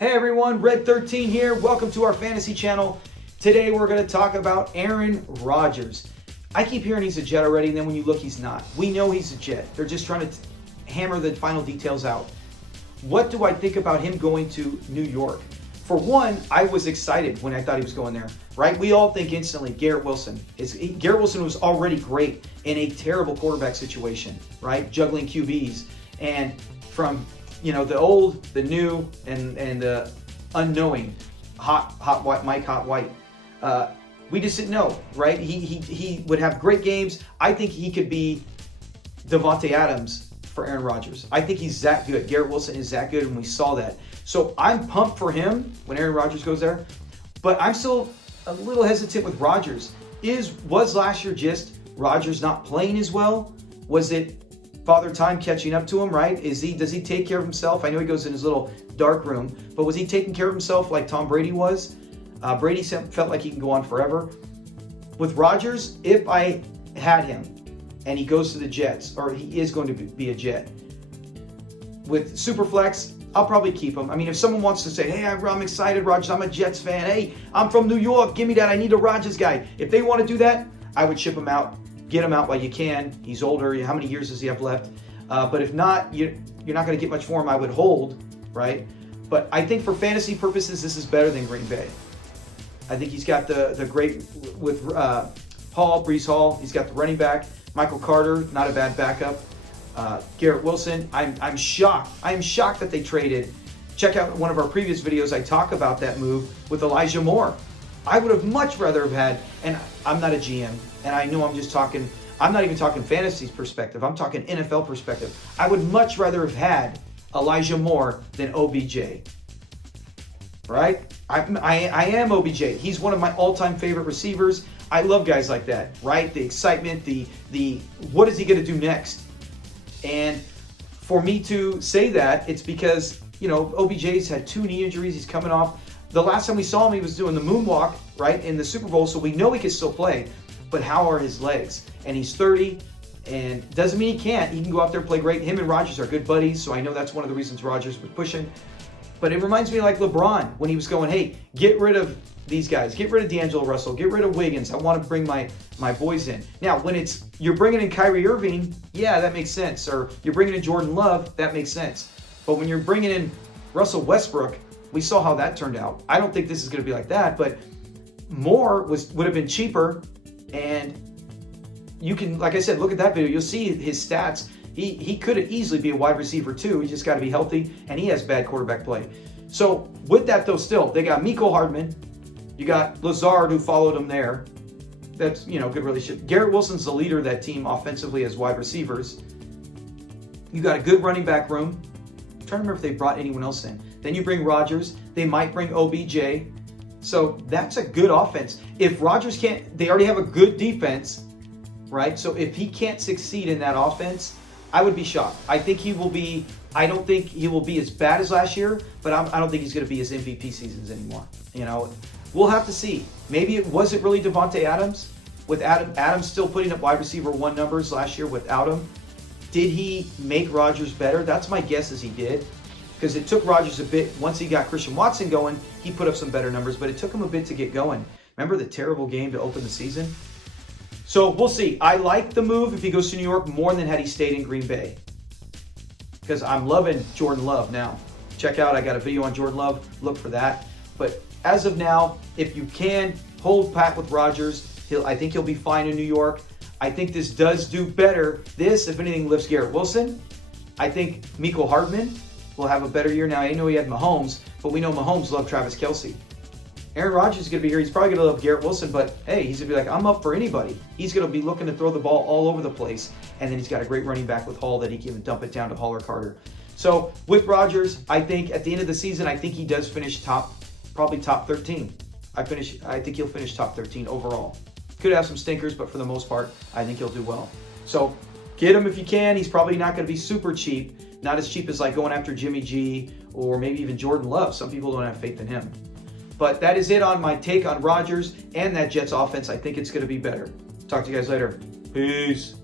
Hey everyone, Red13 here. Welcome to our fantasy channel. Today we're going to talk about Aaron Rodgers. I keep hearing he's a Jet already, and then when you look, he's not. We know he's a Jet. They're just trying to hammer the final details out. What do I think about him going to New York? For one, I was excited when I thought he was going there, right? We all think instantly Garrett Wilson. Garrett Wilson was already great in a terrible quarterback situation, right? Juggling QBs. And from the old, the new, and the unknowing, hot white, Mike Hot White. We just didn't know, right? He would have great games. I think he could be Davante Adams for Aaron Rodgers. I think he's that good. Garrett Wilson is that good, and we saw that. So I'm pumped for him when Aaron Rodgers goes there. But I'm still a little hesitant with Rodgers. Was last year just Rodgers not playing as well? Was it Father Time catching up to him, right? Does he take care of himself? I know he goes in his little dark room, but was he taking care of himself like Tom Brady was? Brady felt like he can go on forever. With Rodgers, if I had him and he goes to the Jets, or he is going to be a Jet, with Superflex, I'll probably keep him. I mean, if someone wants to say, hey, I'm excited, Rodgers, I'm a Jets fan. Hey, I'm from New York. Give me that. I need a Rodgers guy. If they want to do that, I would ship him out. Get him out while you can. He's older. How many years does he have left? But if not, you're not going to get much for him. I would hold, right? But I think for fantasy purposes, this is better than Green Bay. I think he's got the great with Brees Hall. He's got the running back. Michael Carter, not a bad backup. Garrett Wilson. I'm shocked. I am shocked that they traded. Check out one of our previous videos. I talk about that move with Elijah Moore. I would have much rather have had, and I'm not a GM, and I know I'm not even talking fantasy perspective. I'm talking NFL perspective. I would much rather have had Elijah Moore than OBJ. Right? I am OBJ. He's one of my all-time favorite receivers. I love guys like that, right? The excitement, the what is he going to do next? And for me to say that, it's because, OBJ's had 2 knee injuries. He's coming off. The last time we saw him, he was doing the moonwalk, right, in the Super Bowl, so we know he can still play. But how are his legs? And he's 30, and doesn't mean he can't. He can go out there and play great. Him and Rodgers are good buddies, so I know that's one of the reasons Rodgers was pushing. But it reminds me like LeBron when he was going, hey, get rid of these guys. Get rid of D'Angelo Russell. Get rid of Wiggins. I want to bring my boys in. Now, when you're bringing in Kyrie Irving, yeah, that makes sense. Or you're bringing in Jordan Love, that makes sense. But when you're bringing in Russell Westbrook, we saw how that turned out. I don't think this is going to be like that, but Moore would have been cheaper, and you can, like I said, look at that video. You'll see his stats. He could easily be a wide receiver too. He just got to be healthy, and he has bad quarterback play. So with that though, still they got Mecole Hardman. You got Lazard who followed him there. That's good relationship. Garrett Wilson's the leader of that team offensively as wide receivers. You got a good running back room. I'm trying to remember if they brought anyone else in. Then you bring Rodgers. They might bring OBJ. So that's a good offense. If Rodgers can't, they already have a good defense, right? So if he can't succeed in that offense, I would be shocked. I don't think he will be as bad as last year, but I don't think he's going to be his MVP seasons anymore. We'll have to see. Maybe it wasn't really Davante Adams. With Adams still putting up wide receiver 1 numbers last year without him. Did he make Rodgers better? That's my guess is he did. Because it took Rodgers a bit. Once he got Christian Watson going, he put up some better numbers, but it took him a bit to get going. Remember the terrible game to open the season? So we'll see. I like the move if he goes to New York more than had he stayed in Green Bay. Because I'm loving Jordan Love now. Check out, I got a video on Jordan Love. Look for that. But as of now, if you can hold pat with Rodgers, I think he'll be fine in New York. I think this does do better. This, if anything, lifts Garrett Wilson. I think Mecole Hardman will have a better year. Now, I know he had Mahomes, but we know Mahomes loved Travis Kelce. Aaron Rodgers is going to be here. He's probably going to love Garrett Wilson, but hey, he's going to be like, I'm up for anybody. He's going to be looking to throw the ball all over the place. And then he's got a great running back with Hall that he can even dump it down to Hall or Carter. So with Rodgers, I think at the end of the season, I think he does finish probably top 13. I think he'll finish top 13 overall. Could have some stinkers, but for the most part, I think he'll do well. So get him if you can. He's probably not going to be super cheap. Not as cheap as like going after Jimmy G or maybe even Jordan Love. Some people don't have faith in him. But that is it on my take on Rodgers and that Jets offense. I think it's going to be better. Talk to you guys later. Peace.